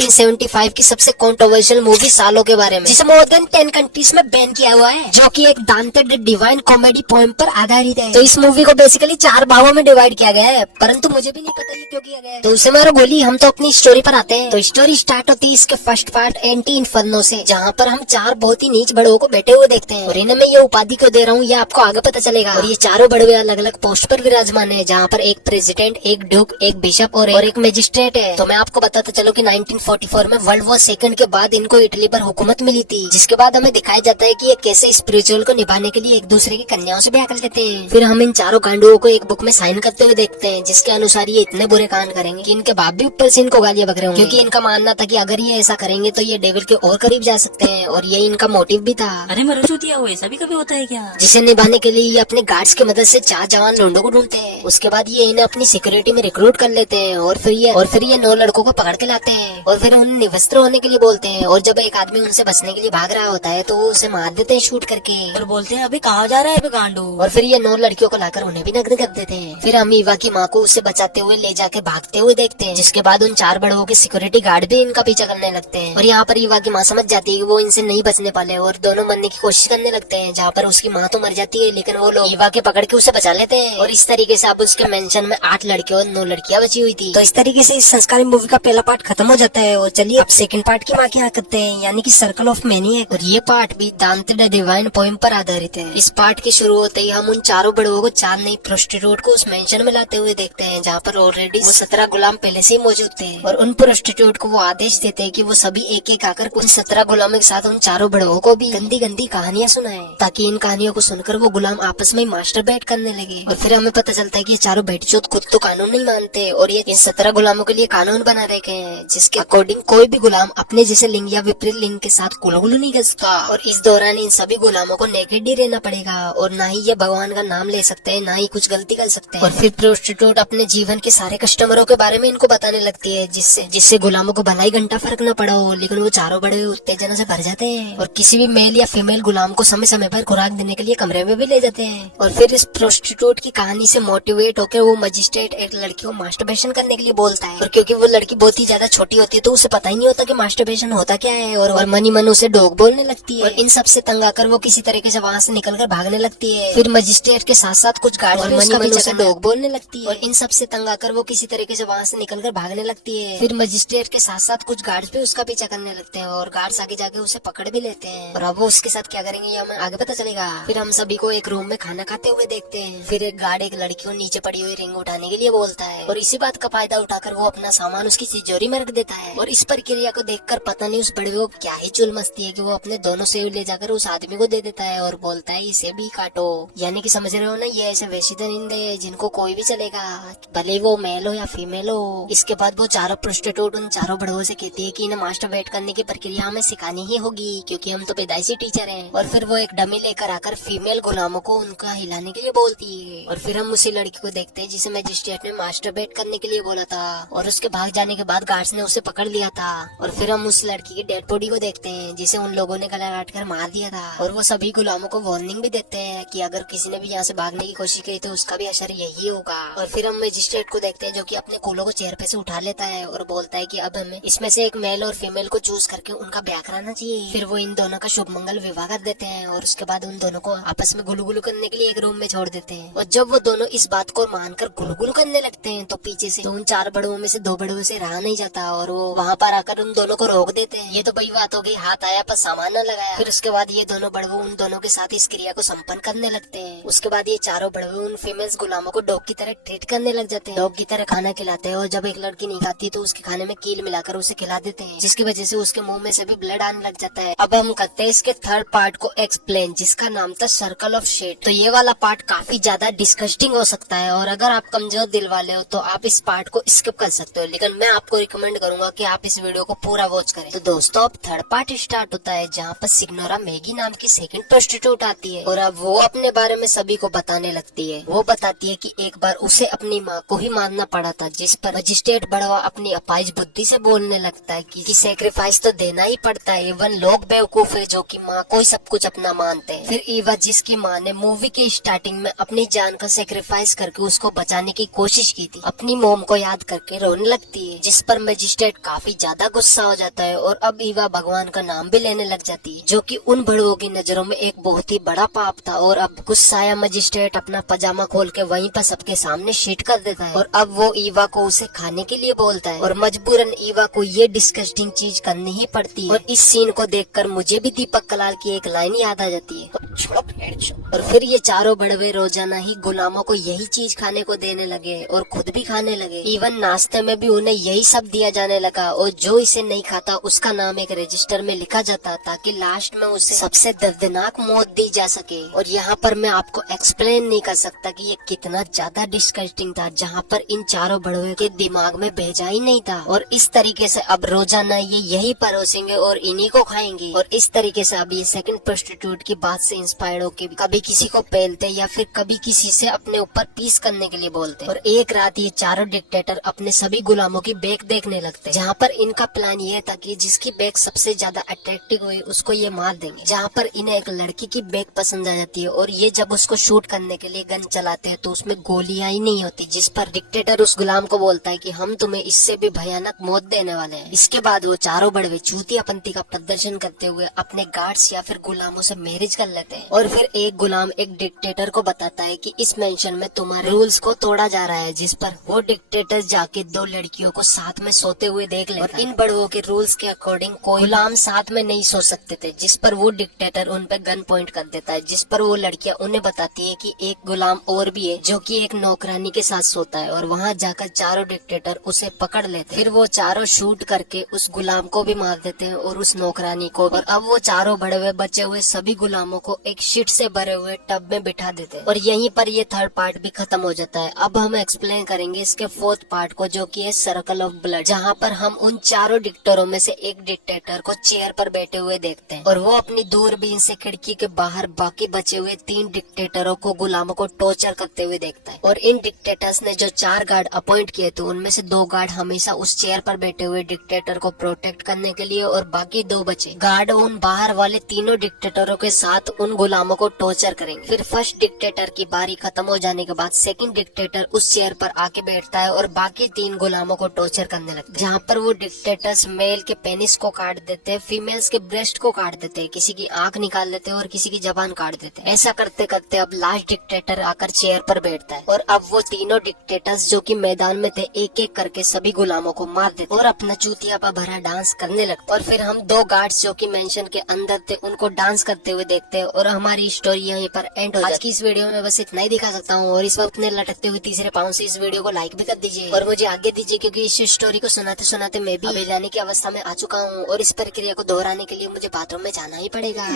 1975 की सबसे controversial movie सालों के बारे में, जिसे मोर देन 10 कंट्रीज में बैन किया हुआ है, जो कि एक दांते डिवाइन कॉमेडी पोएम पर आधारित है। तो इस मूवी को बेसिकली 4 भागों में डिवाइड किया गया है, परंतु मुझे भी नहीं पता ये क्यों किया गया है। तो उससे मारो गोली, हम तो अपनी स्टोरी पर आते हैं। तो स्टोरी स्टार्ट होती है इसके फर्स्ट पार्ट एंटी इन्फर्नो से, जहाँ पर हम 4 बहुत ही नीच बड़ों को बैठे हुए देखते हैं। और इन्हें मैं ये उपाधि क्यों दे रहा हूँ ये आपको आगे पता चलेगा। और ये चारों बड़वे अलग अलग पोस्ट पर विराजमान है, जहाँ पर एक प्रेसिडेंट, एक ड्यूक, एक बिशप और एक मजिस्ट्रेट है। तो मैं आपको बताता चलो कि 1944 में वर्ल्ड वॉर सेकंड के बाद इनको इटली पर हुकूमत मिली थी, जिसके बाद हमें दिखाया जाता है कि ये कैसे स्पिरिचुअल को निभाने के लिए एक दूसरे की कन्याओं से ब्याह कर लेते हैं। फिर हम इन चारों गांडुओं को एक बुक में साइन करते हुए देखते हैं, जिसके अनुसार ये इतने बुरे कांड करेंगे कि इनके बाप भी ऊपर से इनको गालियां बक रहे होंगे, क्योंकि इनका मानना था कि अगर ये ऐसा करेंगे तो ये डेविल के और करीब जा सकते हैं, और ये इनका मोटिव भी था। अरे मरुचूतिया, वो ऐसा भी कभी होता है क्या? जिसे निभाने के लिए ये अपने गार्ड्स की मदद से 4 जवान लोंडों को ढूंढते हैं। उसके बाद ये इन्हें अपनी सिक्योरिटी में रिक्रूट कर लेते हैं, और फिर ये 9 लड़कों को पकड़ के लाते हैं, और फिर उन्हें निवस्त्र होने के लिए बोलते हैं। और जब एक आदमी उनसे बचने के लिए भाग रहा होता है तो वो उसे मार देते हैं शूट करके, और बोलते हैं अभी कहाँ जा रहा है अभी गांडू। और फिर ये 9 लड़कियों को लाकर उन्हें भी नग्न कर देते हैं। फिर हम ईवा की माँ को उसे बचाते हुए ले जाके भागते हुए देखते हैं, जिसके बाद उन 4 बड़ों के सिक्योरिटी गार्ड भी इनका पीछा करने लगते हैं। और यहाँ पर ईवा की माँ समझ जाती है कि वो इनसे नहीं बचने वाले, और दोनों मरने की कोशिश करने लगते हैं, जहाँ पर उसकी माँ तो मर जाती है, लेकिन वो लोग ईवा के पकड़ के उसे बचा लेते हैं। और इस तरीके से अब उसके मेंशन में 8 लड़के और 9 लड़कियां बची हुई थी। तो इस तरीके से इस संस्कारी मूवी का पहला पार्ट खत्म हो जाता है। और चलिए अब सेकंड पार्ट की माँ क्या करते हैं, यानी कि सर्कल ऑफ मैनिएक। और ये पार्ट भी दांते द डिवाइन पोएम पर आधारित है। इस पार्ट के शुरू होते ही हम उन चारों बड़ुओं को 4 नई प्रोस्टिट्यूट को उस मेंशन में लाते हुए देखते हैं, जहाँ पर ऑलरेडी वो 17 गुलाम पहले से ही मौजूद थे। और उन प्रोस्टिट्यूट को वो आदेश देते हैं कि वो सभी एक एक आकर उन 17 गुलामों के साथ उन चारों बड़ुओं को भी गंदी गंदी कहानियां सुनाए, ताकि इन कहानियों को सुनकर वो गुलाम आपस में मास्टरबेट करने लगे। और फिर हमें पता चलता है कि ये चारों बेटचोद खुद तो कानून नहीं मानते, और ये इन 17 गुलामों के लिए कानून बना रखे हैं, जिसके अकॉर्डिंग कोई भी गुलाम अपने जैसे लिंग या विपरीत लिंग के साथ कुलगुल नहीं कर सकता। और इस दौरान इन सभी गुलामों को नेकेड ही रहना पड़ेगा, और ना ही ये भगवान का नाम ले सकते हैं, ना ही कुछ गलती कर सकते हैं। और फिर प्रोस्टिट्यूट अपने जीवन के सारे कस्टमरों के बारे में इनको बताने लगती है, जिससे गुलामों को भलाई घंटा फर्क न पड़ा हो, लेकिन वो चारों बड़े उत्तेजना से भर जाते हैं, और किसी भी मेल या फीमेल गुलाम को समय समय पर खुराक देने के लिए कमरे में भी ले जाते हैं। और फिर इस प्रोस्टिट्यूट की कहानी से मोटिवेट होकर वो मजिस्ट्रेट एक लड़की को मास्टरबेशन करने के लिए बोलता है। और क्योंकि वो लड़की बहुत ही ज्यादा छोटी होती है तो उसे पता ही नहीं होता कि मास्टरबेशन होता क्या है, और मनी मन उसे डॉग बोलने लगती है। और इन सब से तंग आकर वो किसी तरीके से वहाँ से निकलकर भागने लगती है। फिर मजिस्ट्रेट के साथ साथ कुछ गार्ड मनी मन उसे डॉग बोलने लगती है। और इन सब से तंग आकर वो किसी तरीके से वहाँ से निकलकर भागने लगती है। फिर मजिस्ट्रेट के साथ साथ कुछ गार्ड्स भी उसका पीछा करने लगते हैं, और गार्ड्स आगे जाके उसे पकड़ भी लेते हैं। और अब वो उसके साथ क्या करेंगे ये हमें आगे पता चलेगा। फिर हम सभी को एक रूम में खाना खाते हुए देखते हैं। फिर एक गार्ड एक लड़की को नीचे पड़ी हुई रिंग उठाने के लिए बोलता है, और इसी बात का फायदा उठाकर वो अपना सामान उसकी तिजोरी में रख देता है। और इस प्रक्रिया को देखकर पता नहीं उस बड़े को क्या ही चुल मस्ती है कि वो अपने दोनों सेब ले जाकर उस आदमी को दे देता है, और बोलता है इसे भी काटो। यानी कि समझ रहे हो ना, ये ऐसे वैसी तो निंदे है जिनको कोई भी चलेगा, भले वो मेल हो या फीमेल हो। इसके बाद वो चारों प्रोस्टिट्यूट उन चारों बड़ों से कहती है कि इन्हें मास्टरबेट करने की प्रक्रिया हमें सिखानी ही होगी, क्योंकि हम तो पैदाइशी टीचर हैं। और फिर वो एक डमी लेकर आकर फीमेल गुलामों को उनका हिलाने के लिए बोलती है। और फिर हम उसी लड़की को देखते हैं जिसे मजिस्ट्रेट ने मास्टरबेट करने के लिए बोला था, और उसके भाग जाने के बाद गार्ड्स ने उसे पकड़ लिया था। और फिर हम उस लड़की की डेड बॉडी को देखते हैं जिसे उन लोगों ने गला काट कर मार दिया था। और वो सभी गुलामों को वार्निंग भी देते हैं कि अगर किसी ने भी यहाँ से भागने की कोशिश की तो उसका भी असर यही होगा। और फिर हम मजिस्ट्रेट को देखते हैं जो कि अपने कोलों को चेयर पे से उठा लेता है, और बोलता है कि अब हमें इसमें से एक मेल और फीमेल को चूज करके उनका ब्याह कराना चाहिए। फिर वो इन दोनों का शुभ मंगल विवाह कर देते हैं, और उसके बाद उन दोनों को आपस में गुलगुल करने के लिए एक रूम में छोड़ देते हैं। और जब वो दोनों इस बात को मानकर गुलगुल करने लगते हैं तो पीछे से उन 4 बड़ुओं में से 2 बड़ुओं से रहा नहीं जाता, और वो वहाँ पर आकर उन दोनों को रोक देते हैं। ये तो बड़ी बात हो गई, हाथ आया पर सामान न लगाया। फिर उसके बाद ये दोनों बड़ुओं उन दोनों के साथ इस क्रिया को संपन्न करने लगते हैं। उसके बाद ये चारों बड़ुओं उन फीमेल्स गुलामों को डॉग की तरह ट्रीट करने लग जाते हैं, डॉग की तरह खाना खिलाते हैं। और जब एक लड़की नहीं खाती तो उसके खाने में कील मिलाकर उसे खिला देते हैं, जिसकी वजह से उसके मुंह में से भी ब्लड आने लग जाता है। अब हम करते हैं इसके थर्ड पार्ट को एक्सप्लेन, जिसका नाम था सर्कल ऑफ शेड। तो ये वाला पार्ट काफी ज्यादा डिस्कस्टिंग हो सकता है, और अगर आप कमजोर दिल वाले हो तो आप इस पार्ट को स्किप कर सकते हो, लेकिन मैं आपको रिकमेंड करूंगा कि आप इस वीडियो को पूरा वॉच करें। तो दोस्तों अब थर्ड पार्ट स्टार्ट होता है, जहाँ पर सिग्नोरा मैगी नाम की सेकंड प्रोस्टिट्यूट आती है, और अब वो अपने बारे में सभी को बताने लगती है। वो बताती है कि एक बार उसे अपनी माँ को ही मारना पड़ा था, जिस पर मजिस्ट्रेट बड़वा अपनी अपाइज बुद्धि से बोलने लगता है कि सेक्रीफाइस तो देना ही पड़ता है, इवन लोग बेवकूफ है जो कि माँ को ही सब कुछ अपना मानते हैं। फिर ईवा, जिसकी माँ ने मूवी के स्टार्टिंग में अपनी जान का सेक्रीफाइस करके उसको बचाने की कोशिश की थी, अपनी मोम को याद करके रोने लगती है, जिस पर मजिस्ट्रेट काफी ज्यादा गुस्सा हो जाता है और अब ईवा भगवान का नाम भी लेने लग जाती है, जो कि उन बड़ुओं की नजरों में एक बहुत ही बड़ा पाप था। और अब गुस्साया मजिस्ट्रेट अपना पजामा खोल के वहीं पर सबके सामने शीट कर देता है और अब वो ईवा को उसे खाने के लिए बोलता है और मजबूरन ईवा को ये डिस्कस्टिंग चीज करनी ही पड़ती है। और इस सीन को देखकर मुझे भी दीपक कलाल की एक लाइन याद आ जाती है, और फिर ये चारों बड़वे रोजाना ही गुलामों को यही चीज खाने को देने लगे और खुद भी खाने लगे। इवन नाश्ते में भी उन्हें यही सब दिया जाने लगा और जो इसे नहीं खाता उसका नाम एक रजिस्टर में लिखा जाता ताकि लास्ट में उसे सबसे दर्दनाक मौत दी जा सके। और यहाँ पर मैं आपको एक्सप्लेन नहीं कर सकता कि ये कितना ज्यादा डिस्कस्टिंग था, जहाँ पर इन चारों बड़वे के दिमाग में भेजा ही नहीं था। और इस तरीके से अब रोजाना ये यही परोसेंगे और इन्हीं को खाएंगे। और इस तरीके से अब ये सेकंड प्रोस्टिट्यूट की बात से इंस्पायर्ड होकर कभी किसी को पहलते या फिर कभी किसी से अपने ऊपर पीस करने के लिए बोलते। और एक रात ये चारों डिक्टेटर अपने सभी गुलामों की बैक देखने लगते, जहाँ पर इनका प्लान ये था कि जिसकी बैक सबसे ज्यादा अट्रैक्टिव हुई उसको ये मार देंगे। जहाँ पर इन्हें एक लड़की की बैक पसंद आ जाती है और ये जब उसको शूट करने के लिए गन चलाते हैं तो उसमें गोलियां ही नहीं होती, जिस पर डिक्टेटर उस गुलाम को बोलता है कि हम तुम्हें इससे भी भयानक मौत देने वाले हैं। इसके बाद वो चारों बड़वे चूतियापंती का प्रदर्शन करते हुए अपने गार्ड्स या फिर गुलामों से मैरिज कर लेते हैं। और फिर एक गुलाम एक डिक्टेटर को बताता है कि इस मेंशन में तुम्हारे रूल्स को तोड़ा जा रहा है, जिस पर वो डिक्टेटर जाके दो लड़कियों को साथ में सोते हुए देख लेता है। इन बड़ुओं के रूल्स के अकॉर्डिंग कोई गुलाम साथ में नहीं सो सकते थे, जिस पर वो डिक्टेटर उन पे गन पॉइंट कर देता है, जिस पर वो लड़कियां उन्हें बताती है कि एक गुलाम और भी है जो कि एक नौकरानी के साथ सोता है। और वहाँ जाकर चारों डिक्टेटर उसे पकड़ लेते हैं। फिर वो चारों शूट करके उस गुलाम को भी मार देते हैं और उस नौकरानी को। और अब वो चारों बड़वे बचे हुए सभी गुलामों को एक शीट से भरे हुए टब में बिठा देते हैं। और यहीं पर ये थर्ड पार्ट भी खत्म हो जाता है। अब हम एक्सप्लेन करेंगे इसके फोर्थ पार्ट को, जो कि है सर्कल ऑफ ब्लड, जहाँ पर हम उन चारों डिक्टेटरों में से एक डिक्टेटर को चेयर पर बैठे हुए देखते हैं और वो अपनी दूरबीन से खिड़की के बाहर बाकी बचे हुए 3 डिक्टेटरों को गुलामों को टॉर्चर करते हुए देखता है। और इन डिक्टेटर्स ने जो 4 गार्ड अपॉइंट किए थे उनमें से 2 गार्ड हमेशा उस चेयर पर बैठे हुए डिक्टेटर को प्रोटेक्ट करने के लिए और बाकी 2 बचे गार्ड उन बाहर वाले तीनों डिक्टेटरों के साथ उन गुलामों को टॉर्चर करेंगे। फिर फर्स्ट डिक्टेटर की बारी खत्म हो जाने के बाद सेकंड डिक्टेटर उस चेयर पर आके बैठता है और बाकी 3 गुलामों को टॉर्चर करने लगते हैं, जहाँ पर वो डिक्टेटर्स मेल के पेनिस को काट देते हैं, फीमेल्स के ब्रेस्ट को काट देते हैं, किसी की आंख निकाल देते हैं और किसी की जबान काट देते हैं। ऐसा करते करते अब लास्ट डिक्टेटर आकर चेयर पर बैठता है और अब वो तीनों डिक्टेटर्स जो कि मैदान में थे एक एक करके सभी गुलामों को मार देते और अपना चूतियापा भरा डांस करने लगते। और फिर हम 2 गार्ड्स जो कि मेंशन के अंदर थे उनको डांस करते हुए देखते हैं और हमारी स्टोरी यहीं पर एंड हो जाती है। आज की इस वीडियो में बस इतना ही दिखा सकता हूँ और इस वक्त ने लटकते हुए तीसरे पाँव से इस वीडियो को लाइक भी कर दीजिए और मुझे आगे दीजिए, क्योंकि इस स्टोरी को सुनाते सुनाते मैं भी लाने की अवस्था में आ चुका हूँ और इस प्रक्रिया को दोहराने के लिए मुझे बाथरूम में जाना ही पड़ेगा।